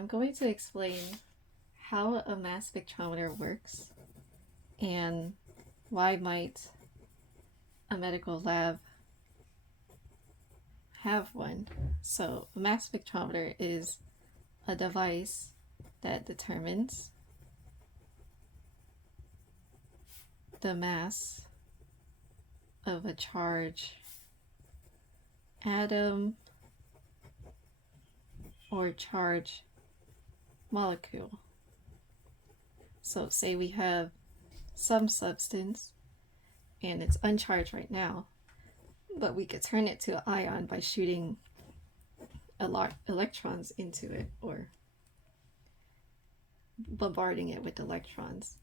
I'm going to explain how a mass spectrometer works and why might a medical lab have one. So a mass spectrometer is a device that determines the mass of a charged atom or charged molecule. So say we have some substance and it's uncharged right now, but we could turn it to an ion by shooting a lot electrons into it or bombarding it with electrons.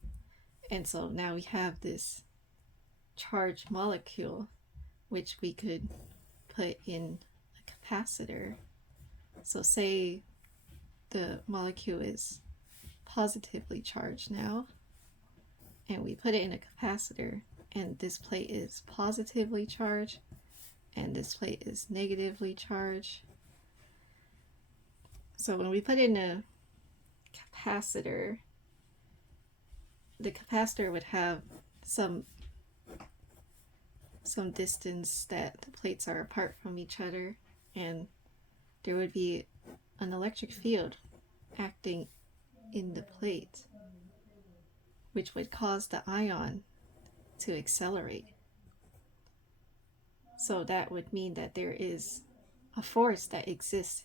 And so now we have this charged molecule which we could put in a capacitor. So say the molecule is positively charged now, and we put it in a capacitor, and this plate is positively charged and this plate is negatively charged. So when we put in a capacitor, the capacitor would have some distance that the plates are apart from each other, and there would be an electric field acting in the plate, which would cause the ion to accelerate. So that would mean that there is a force that exists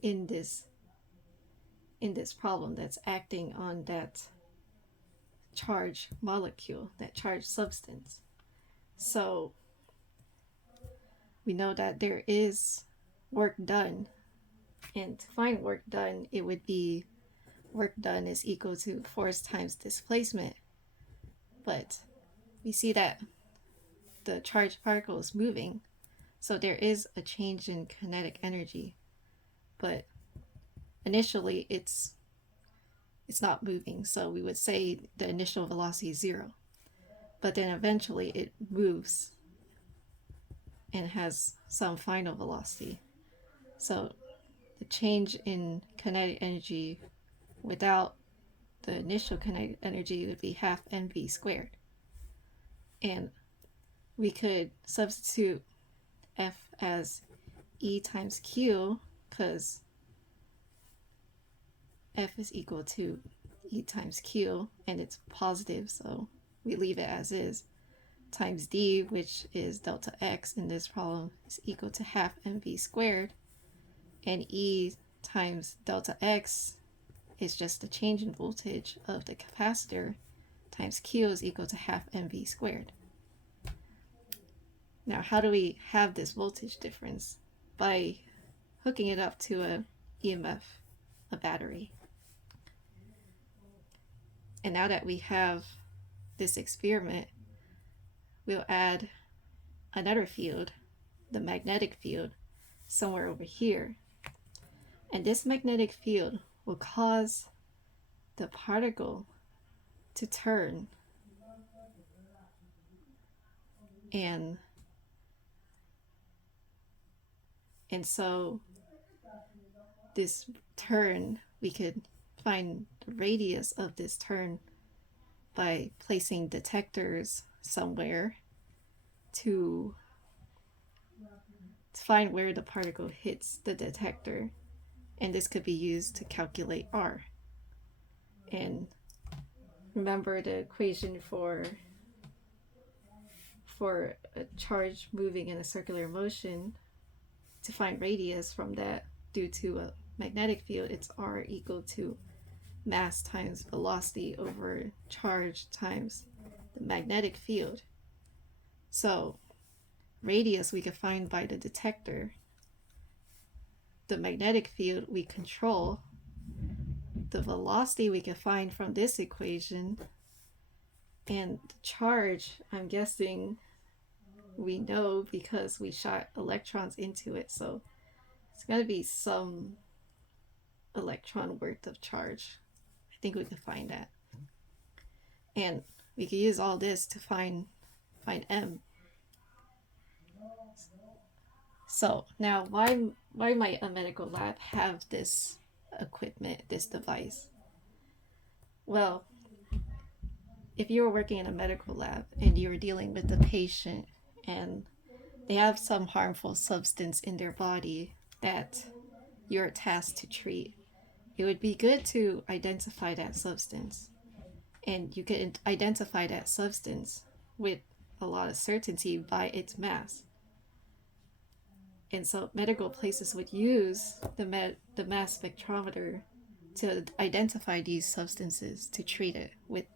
in this problem that's acting on that charged molecule, that charged substance. So we know that there is work done, and to find work done, it would be work done is equal to force times displacement. But we see that the charged particle is moving, so there is a change in kinetic energy, but initially it's not moving, so we would say the initial velocity is 0, but then eventually it moves and has some final velocity. So the change in kinetic energy without the initial kinetic energy would be half mv squared. And we could substitute F as E times Q, because F is equal to E times Q, and it's positive, so we leave it as is, times D, which is delta X in this problem, is equal to half mv squared, and E times delta X is just the change in voltage of the capacitor, times Q is equal to half mv squared. Now, how do we have this voltage difference? By hooking it up to a EMF, a battery. And now that we have this experiment, we'll add another field, the magnetic field, somewhere over here. And this magnetic field will cause the particle to turn, and so this turn, we could find the radius of this turn by placing detectors somewhere to find where the particle hits the detector, and this could be used to calculate R. And remember the equation for a charge moving in a circular motion. To find radius from that, due to a magnetic field, it's R equal to mass times velocity over charge times the magnetic field. So radius we can find by the detector. The magnetic field we control. The velocity we can find from this equation. And the charge, I'm guessing we know because we shot electrons into it, so it's got to be some electron worth of charge. I think we can find that, and we can use all this to find M. So now, why might a medical lab have this equipment, this device? Well, if you were working in a medical lab and you were dealing with a patient and they have some harmful substance in their body that you're tasked to treat, it would be good to identify that substance. And you can identify that substance with a lot of certainty by its mass. And so medical places would use the mass spectrometer to identify these substances to treat it with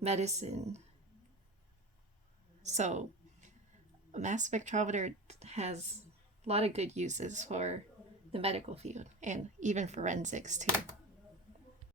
medicine. So a mass spectrometer has a lot of good uses for the medical field and even forensics too.